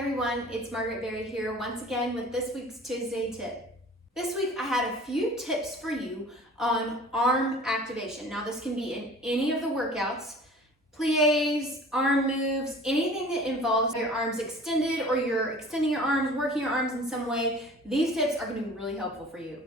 everyone, it's Margaret Berry here once again with this week's Tuesday tip. This week I had a few tips for you on arm activation. Now this can be in any of the workouts, plies, arm moves, anything that involves your arms extended or you're extending your arms, working your arms in some way. These tips are going to be really helpful for you.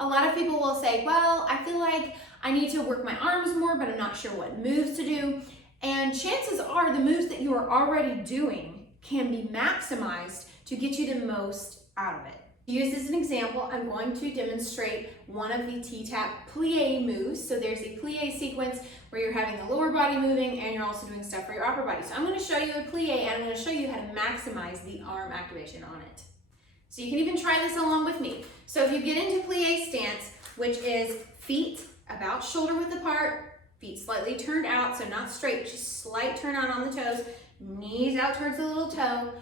A lot of people will say, well, I feel like I need to work my arms more, but I'm not sure what moves to do. And chances are the moves that you are already doing can be maximized to get you the most out of it. To use as an example, I'm going to demonstrate one of the T-Tapp plie moves. So there's a plie sequence where you're having the lower body moving and you're also doing stuff for your upper body. So I'm going to show you a plie and I'm going to show you how to maximize the arm activation on it. So you can even try this along with me. So if you get into plie stance, which is feet about shoulder width apart, feet slightly turned out, so not straight, just slight turn out on the toes, knees out towards the little toe,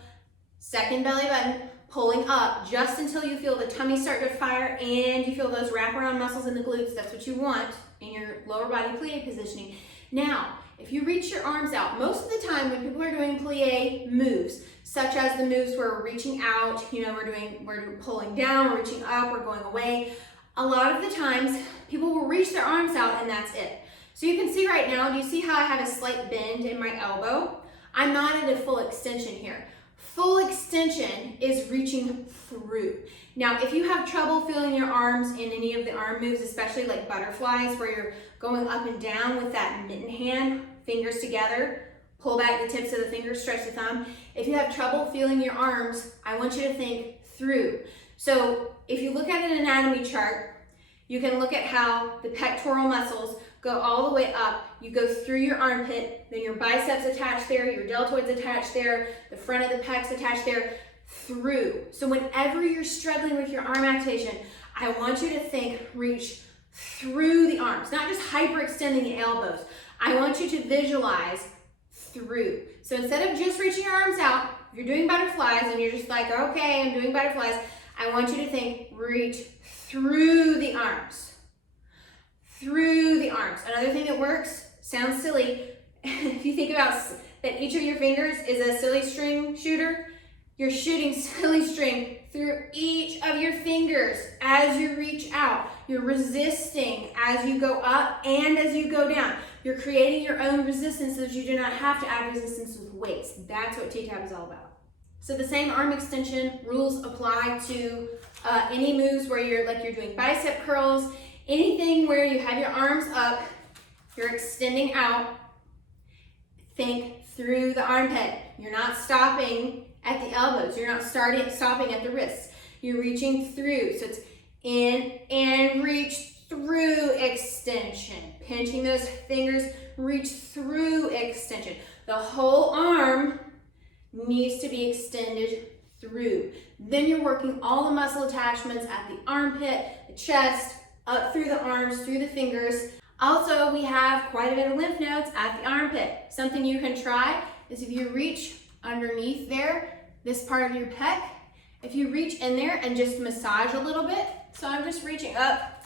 second belly button, pulling up just until you feel the tummy start to fire and you feel those wraparound muscles in the glutes. That's what you want in your lower body plie positioning. Now, if you reach your arms out, most of the time when people are doing plie moves, such as the moves where we're reaching out, we're pulling down, we're reaching up, we're going away, a lot of the times people will reach their arms out and that's it. So you can see right now, do you see how I have a slight bend in my elbow? I'm not at a full extension here. Full extension is reaching through. Now, if you have trouble feeling your arms in any of the arm moves, especially like butterflies, where you're going up and down with that mitten hand, fingers together, pull back the tips of the fingers, stretch the thumb. If you have trouble feeling your arms, I want you to think through. So if you look at an anatomy chart, you can look at how the pectoral muscles go all the way up. You go through your armpit, then your biceps attached there, your deltoids attached there, the front of the pecs attached there, through. So whenever you're struggling with your arm activation, I want you to think, reach through the arms, not just hyperextending the elbows. I want you to visualize through. So instead of just reaching your arms out, if you're doing butterflies and you're just like, okay, I'm doing butterflies, I want you to think, reach through the arms. Through the arms. Another thing that works, sounds silly, if you think about that each of your fingers is a silly string shooter, you're shooting silly string through each of your fingers as you reach out. You're resisting as you go up and as you go down. You're creating your own resistance so that you do not have to add resistance with weights. That's what T-Tapp is all about. So the same arm extension rules apply to any moves where you're doing bicep curls, anything where you have your arms up, you're extending out, think through the armpit. You're not stopping at the elbows. You're not stopping at the wrists. You're reaching through. So it's in and reach through extension. Pinching those fingers, reach through extension. The whole arm needs to be extended through. Then you're working all the muscle attachments at the armpit, the chest, up through the arms, through the fingers. Also, we have quite a bit of lymph nodes at the armpit. Something you can try is if you reach underneath there, this part of your pec, if you reach in there and just massage a little bit. So I'm just reaching up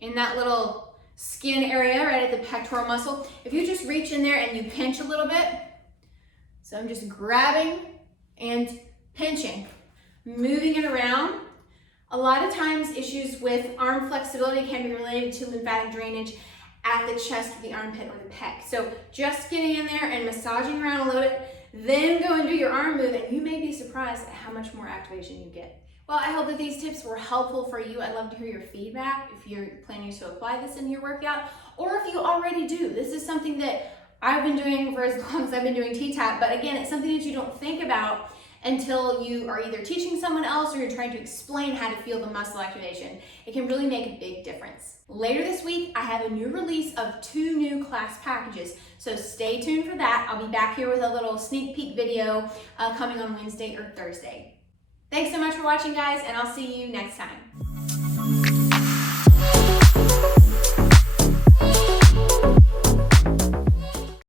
in that little skin area right at the pectoral muscle. If you just reach in there and you pinch a little bit, so I'm just grabbing and pinching, moving it around. A lot of times issues with arm flexibility can be related to lymphatic drainage at the chest of the armpit or the pec. So just getting in there and massaging around a little bit, then go and do your arm move and you may be surprised at how much more activation you get. Well, I hope that these tips were helpful for you. I'd love to hear your feedback if you're planning to apply this in your workout or if you already do. This is something that I've been doing for as long as I've been doing T-Tapp, but again, it's something that you don't think about until you are either teaching someone else or you're trying to explain how to feel the muscle activation. It can really make a big difference. Later this week, I have a new release of 2 new class packages, so stay tuned for that. I'll be back here with a little sneak peek video coming on Wednesday or Thursday. Thanks so much for watching, guys, and I'll see you next time.